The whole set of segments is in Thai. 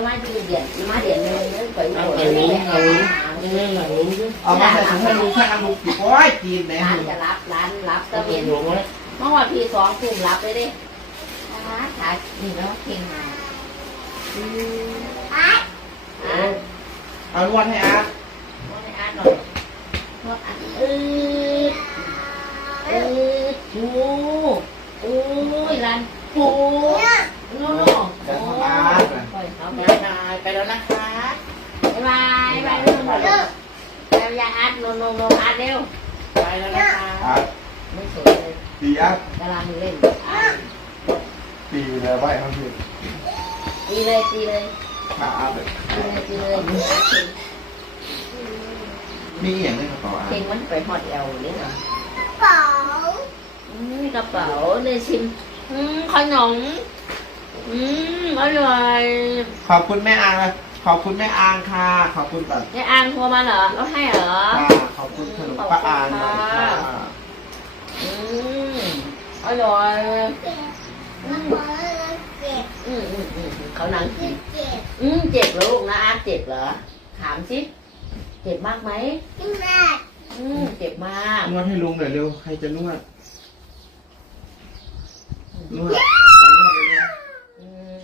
จังหวัดเอามาแล้วมาดูเดียนมาเดียนเลยเลยไปเอาโดไปดลุงเลยเอาลุงเอาเรื่องหลังลุงด้วยเอามาใส่ถุงให้ลุงแค่เอาลุงโอ้ยจีนไหนร้านลุงจะรับร้านรับเอาตะไปเวนลุงไว้เมื่อวันที่สองทุ่มรับเลยดินะคะขายนี่แล้วเก่งมาอืมอะอะเอานวดให้อาร์ตนวดให้อาร์ตหน่อยนวดอันอืดอืดชูอุ้ยร้านปู ไปแล้วนะคะบ๊ายบายบ๊ายบายเรื่องหมดเลยแล้วยาอาร์ตโน่โน่โน่อาร์ตเร็วไปแล้วนะคะอาร์ตไม่สวยเลยปีอาร์ตกำลังเล่นอาร์ตปีเลยไว้ครับพี่ตีเลยตีเลยขาอาร์ตตีเลยตีเลยอาร์ตเก่งมีอย่างในกระเป๋าอาร์เก่ตงมันไปฮอดเอวเลยเนาะเป๋าอืมกระเป๋าเลยชิมอืมขนม อืมอร่อยขอบคุณแม่อางนะขอบคุณแม่อางค่ะ ขอบคุณก่อนยายอางโทรมาเหรอก็ให้เหรอ ค่ะขอบคุณขนมป้าอางหน่อยค่ะอืมอร่อยเจ็บมันบอกว่าเจ็บอืมอืมอืมเขานั่งกินเจ็บอืมเจ็บเหรอลูกนะอาร์ตเจ็บเหรอ ถามสิ เจ็บมากไหมที่แม่อืมเจ็บมาก นวดให้ลุงหน่อยเร็ว ใครจะนวด นวดขอนวดเร็ว อืม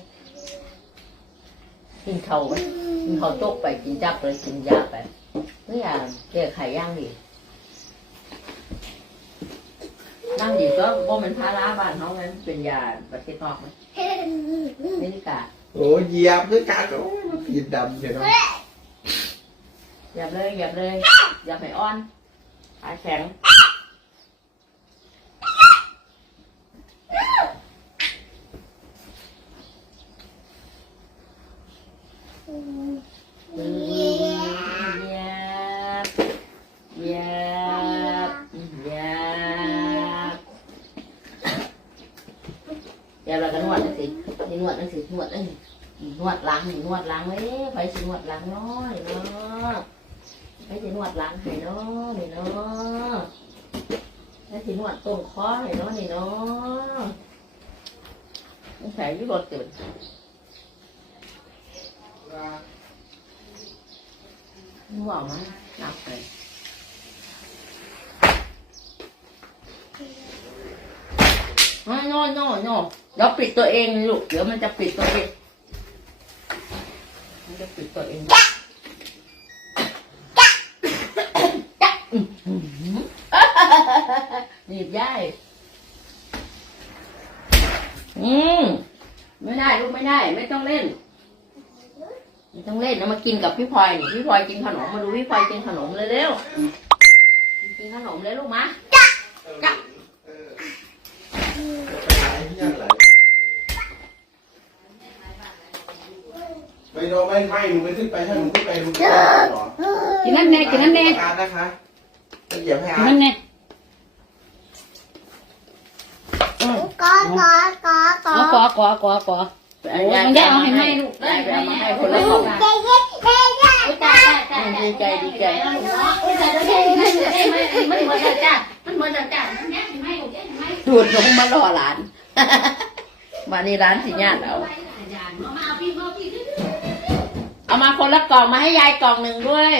กินเขาไหมกินเขาโจกไปกินจับเลยกินยาไปไม่อยากแก้ไขย่างดินั่งดิก็ว่ามันพาราบ้านเขาไงมันเป็นยาประเทศนอกไหมไม่ได้กะๆโอ้ยเหยียบด้วยกันโอ้ยมันผิดดำเดี๋ยวนะอย่าเลยอย่าเลยอย่าไปอ้อนขาแข็ง เยียบเยียบเยียบเยียบแล้วก็นวดนั่นสินี่นวดนั่นสินวดนั่นนวดล้างนี่นวดล้างไว้ไปสินวดล้างน้อยเนาะไปสินวดล้างให้เนาะนี่เนาะไปสินวดต้นคอให้เนาะนี่เนาะต้อใส่ยุรถตื่น ห่วงมั้งหนักเลยไม่โน่โน่โน่เดี๋ยวปิดตัวเองลูก เดี๋ยวมันจะปิดตัวเอง มันจะปิดตัวเองหนีบย่ายอืม ไม่ได้ลูกไม่ได้ ไม่ต้องเล่น ไม่ต้องเล่นนะมากินกับพี่พลอยนี่พี่พลอยกินขนมมาดูพี่พลอยกินขนมเลยเร็วกินขนมเลยลูกมาไม่โดนไม่ไม่หนูไม่ขึ้นไปถ้าหนูขึ้นไปหนูจะหรอกินน้ำแน่กินน้ำแน่อาร์ตนะคะจะเหยียบให้อากินร์ตน้ำแน่ก็ก็ก็ก็เอากอกอกอกอมันได้เอาให้แม่ลูกได้เอามาให้ คนละสองใจเย็นใจ๊เจ๊เจ๊เจ๊ดีใจดีใจมันเหมือนจ้ามันเหมือนจ้าดูดลงมาล่อหลานมานี่ร้านสิญาติเอาเอามาคนละกล่องมาให้ยายกล่องหนึ่งด้วย